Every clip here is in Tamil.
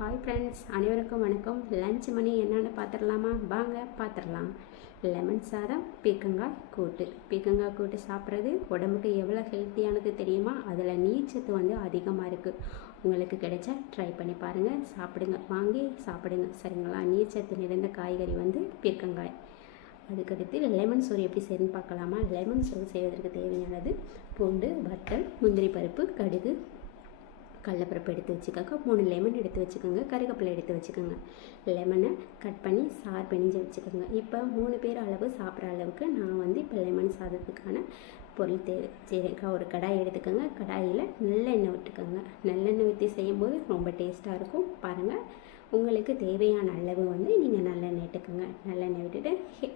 ஹாய் ஃப்ரெண்ட்ஸ் அனைவருக்கும் வணக்கம். லஞ்ச் மணி என்னென்னு பார்த்துடலாமா வாங்க பார்த்துடலாம் லெமன் சாதம் பீக்கங்காய் கூட்டு. பீக்கங்காய் கூட்டு சாப்பிட்றது உடம்புக்கு எவ்வளோ ஹெல்த்தியானது தெரியுமா? அதில் நீர்ச்சத்து வந்து அதிகமாக இருக்குது உங்களுக்கு கிடைச்சா ட்ரை பண்ணி பாருங்கள் சாப்பிடுங்க. வாங்கி சாப்பிடுங்க. சரிங்களா? நீர்ச்சத்து நிறைந்த காய்கறி வந்து பீர்க்கங்காய். அதுக்கடுத்து லெமன் சோறு எப்படி செய்யணும்னு பார்க்கலாமா லெமன் சோறு செய்வதற்கு தேவையானது பூண்டு பட்டல் முந்திரி பருப்பு கடுகு கடலப்பருப்பு எடுத்து வச்சுக்கோங்க. மூணு லெமன் எடுத்து வச்சுக்கோங்க. கருவேப்பிலை எடுத்து வச்சுக்கோங்க. லெமனை கட் பண்ணி சார் பிணிஞ்சு வச்சுக்கோங்க. இப்போ மூணு பேர் அளவு சாப்பிட்ற அளவுக்கு நான் வந்து இப்போ லெமன் சாதத்துக்கான பொருள் தே சரிக்கா ஒரு கடாய் எடுத்துக்கோங்க. கடாயில் நல்லெண்ணெய் விட்டுக்கோங்க. நல்லெண்ணெய் ஊற்றி செய்யும்போது ரொம்ப டேஸ்ட்டாக இருக்கும். பாருங்கள் உங்களுக்கு தேவையான அளவு வந்து நீங்கள் நல்லெண்ணெய் எடுத்துக்கோங்க நல்லெண்ணெய் விட்டுட்டு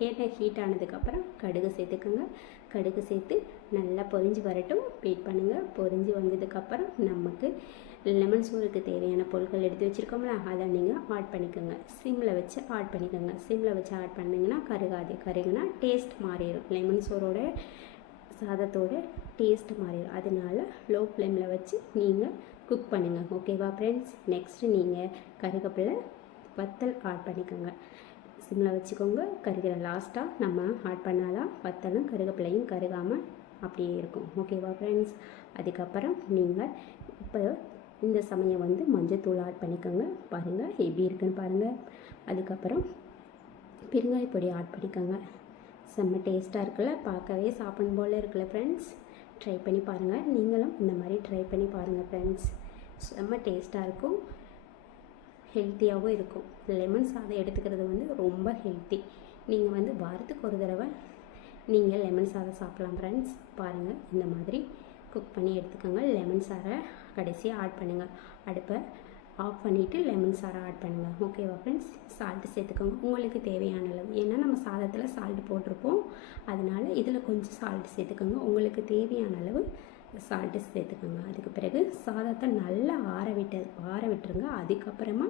எண்ணெய் ஹீட் ஆனதுக்கப்புறம் கடுகு சேர்த்துக்கோங்க. கடுகு சேர்த்து நல்லா பொரிஞ்சு வரட்டும். வெயிட் பண்ணுங்கள் பொரிஞ்சு வந்ததுக்கப்புறம் நமக்கு லெமன் சோறுக்கு தேவையான பொருட்கள் எடுத்து வச்சுருக்கோம்ல அதை நீங்கள் ஆட் பண்ணிக்கோங்க. சிம்மில் வச்சு ஆட் பண்ணிக்கோங்க. சிம்மில் வச்சு ஆட் பண்ணிங்கன்னா கருகாது. கருகுனா டேஸ்ட் மாறிடும் லெமன் சோறோட சாதத்தோட டேஸ்ட் மாறிடும். அதனால லோ ஃப்ளேமில் வச்சு நீங்கள் குக் பண்ணுங்கள் ஓகேவா ஃப்ரெண்ட்ஸ் நெக்ஸ்ட்டு நீங்கள் கருகப்பிலை வத்தல் ஆட் பண்ணிக்கோங்க. சிம்மில் வச்சுக்கோங்க. கருகிற லாஸ்ட்டாக நம்ம ஆட் பண்ணாதான் வத்தலும் கருகப்பிலையும் கருகாமல் அப்படியே இருக்கும். ஓகேவா ஃப்ரெண்ட்ஸ் அதுக்கப்புறம் நீங்கள் இப்போ இந்த சமயம் வந்து மஞ்சத்தூள் ஆட் பண்ணிக்கோங்க. பாருங்கள் எப்படி இருக்குன்னு பாருங்கள் அதுக்கப்புறம் பெருங்காய பொடி ஆட் பண்ணிக்கோங்க. செம்ம டேஸ்ட்டாக இருக்குல்ல பார்க்கவே சாப்பிடும் போல் இருக்குல்ல ஃப்ரெண்ட்ஸ் ட்ரை பண்ணி பாருங்கள் நீங்களும் இந்த மாதிரி ட்ரை பண்ணி பாருங்கள் ஃப்ரெண்ட்ஸ் செம்ம டேஸ்ட்டாக இருக்கும். ஹெல்த்தியாகவும் இருக்கும். லெமன் சாதம் எடுத்துக்கிறது வந்து ரொம்ப ஹெல்த்தி நீங்கள் வந்து வாரத்துக்கு ஒரு தடவை நீங்கள் லெமன் சாதம் சாப்பிட்லாம் ஃப்ரெண்ட்ஸ் பாருங்கள் இந்த மாதிரி குக் பண்ணி எடுத்துக்கோங்க. லெமன் சாரை கடைசியாக ஆட் பண்ணுங்கள் அடுப்பை ஆஃப் பண்ணிவிட்டு லெமன் சாரை ஆட் பண்ணுங்கள் ஓகேவா ஃப்ரெண்ட்ஸ் சால்ட்டு சேர்த்துக்கோங்க. உங்களுக்கு தேவையான அளவு. ஏன்னா நம்ம சாதத்தில் சால்ட் போட்டிருப்போம். அதனால் இதில் கொஞ்சம் சால்ட் சேர்த்துக்கோங்க. உங்களுக்கு தேவையான அளவு சால்ட்டு சேர்த்துக்கோங்க. அதுக்கு பிறகு சாதத்தை நல்லா ஆற விட்டு ஆற விட்டுருங்க. அதுக்கப்புறமா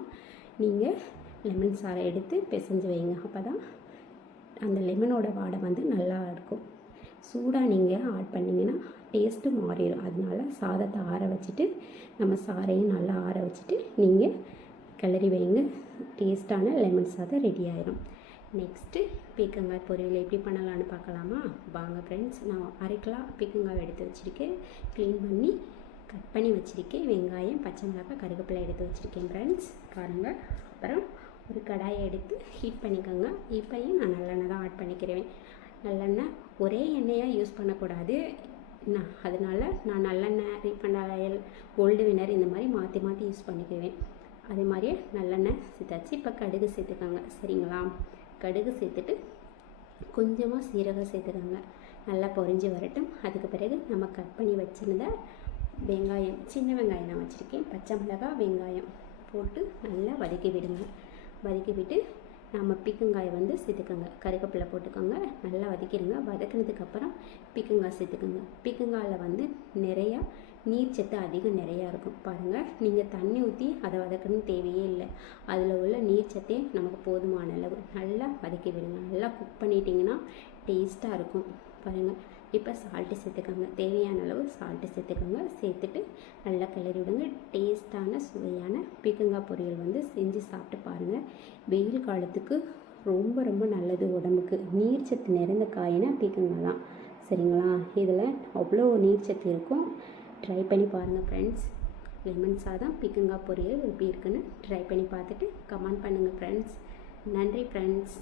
நீங்கள் லெமன் சாறை எடுத்து பிசைஞ்சு வைங்க. அப்போ தான் அந்த லெமனோட வாடை வந்து நல்லா இருக்கும். சூடாக நீங்கள் ஆட் பண்ணிங்கன்னா டேஸ்ட்டு மாறிடும். அதனால சாதத்தை ஆற வச்சுட்டு நம்ம சாரையும் நல்லா ஆற வச்சுட்டு நீங்கள் கிளறி வைங்க. டேஸ்ட்டான லெமன் சாதம் ரெடி ஆயிடும் நெக்ஸ்ட்டு பீக்கங்காய் பொரியல் எப்படி பண்ணலான்னு பார்க்கலாமா? வாங்க ஃப்ரெண்ட்ஸ் நான் அரைக்கலாம் பீக்கங்காய் எடுத்து வச்சுருக்கேன். க்ளீன் பண்ணி கட் பண்ணி வச்சுருக்கேன். வெங்காயம் பச்சை மிளகாய் கருவேப்பிலை எடுத்து வச்சுருக்கேன் ஃப்ரெண்ட்ஸ் பாருங்கள் அப்புறம் ஒரு கடாயை எடுத்து ஹீட் பண்ணிக்கோங்க. இப்போயும் நான் நல்லெண்ணெய் தான் ஆட் பண்ணிக்கிறேன். நல்லெண்ணெய் ஒரே எண்ணெயாக யூஸ் பண்ணக்கூடாது. நான் அதனால் நான் நல்லெண்ணெய் ரீஃபண்ட் ஆயில் கோல்டு வினர் இந்த மாதிரி மாற்றி மாற்றி யூஸ் பண்ணிக்குவேன். அதே மாதிரியே நல்லெண்ணெய் சேர்த்தாச்சு. இப்போ கடுகு சேர்த்துக்கோங்க. சரிங்களா? கடுகு சேர்த்துட்டு கொஞ்சமாக சீரகம் சேர்த்துக்கோங்க. நல்லா பொரிஞ்சு வரட்டும். அதுக்கு பிறகு நம்ம கட் பண்ணி வச்சுருந்த வெங்காயம் சின்ன வெங்காயம் நான் வச்சுருக்கேன். பச்சை மிளகாய் வெங்காயம் போட்டு நல்லா வதக்கி விடுங்க. வதக்கி விட்டு நம்ம பீக்கங்காயை வந்து சேர்த்துக்கோங்க கருவேப்பிலை போட்டுக்கோங்க. நல்லா வதக்கிடுங்க. வதக்கினதுக்கப்புறம் பீக்கங்காய் சேர்த்துக்கோங்க பீக்கங்காயில் வந்து நிறையா நீர் சத்து அதிகம் நிறையா இருக்கும். பாருங்கள் நீங்கள் தண்ணி ஊற்றி அதை வதக்கணும்னு தேவையே இல்லை. அதில் உள்ள நீர் சத்தே நமக்கு போதுமான அளவு. நல்லா வதக்கி விடுங்க. நல்லா குக் பண்ணிட்டீங்கன்னா டேஸ்ட்டாக இருக்கும். பாருங்கள் இப்போ சால்ட்டு சேர்த்துக்கோங்க. தேவையான அளவு சால்ட்டு சேர்த்துக்கோங்க. சேர்த்துட்டு நல்லா கிளறி விடுங்க. டேஸ்ட்டான சுவையான பீக்கங்காய் பொரியல் வந்து செஞ்சு சாப்பிட்டு பாருங்கள் வெயில் காலத்துக்கு ரொம்ப ரொம்ப நல்லது உடம்புக்கு. நீர்ச்சத்து நிறைந்த காயினா பீக்கங்காய் தான். சரிங்களா? இதில் அவ்வளோ நீர்ச்சத்து இருக்கும். ட்ரை பண்ணி பாருங்கள் ஃப்ரெண்ட்ஸ் லெமன் சாதம் பீக்கங்காய் பொரியல் எப்படி இருக்குன்னு ட்ரை பண்ணி பார்த்துட்டு கமெண்ட் பண்ணுங்கள் ஃப்ரெண்ட்ஸ் நன்றி ஃப்ரெண்ட்ஸ்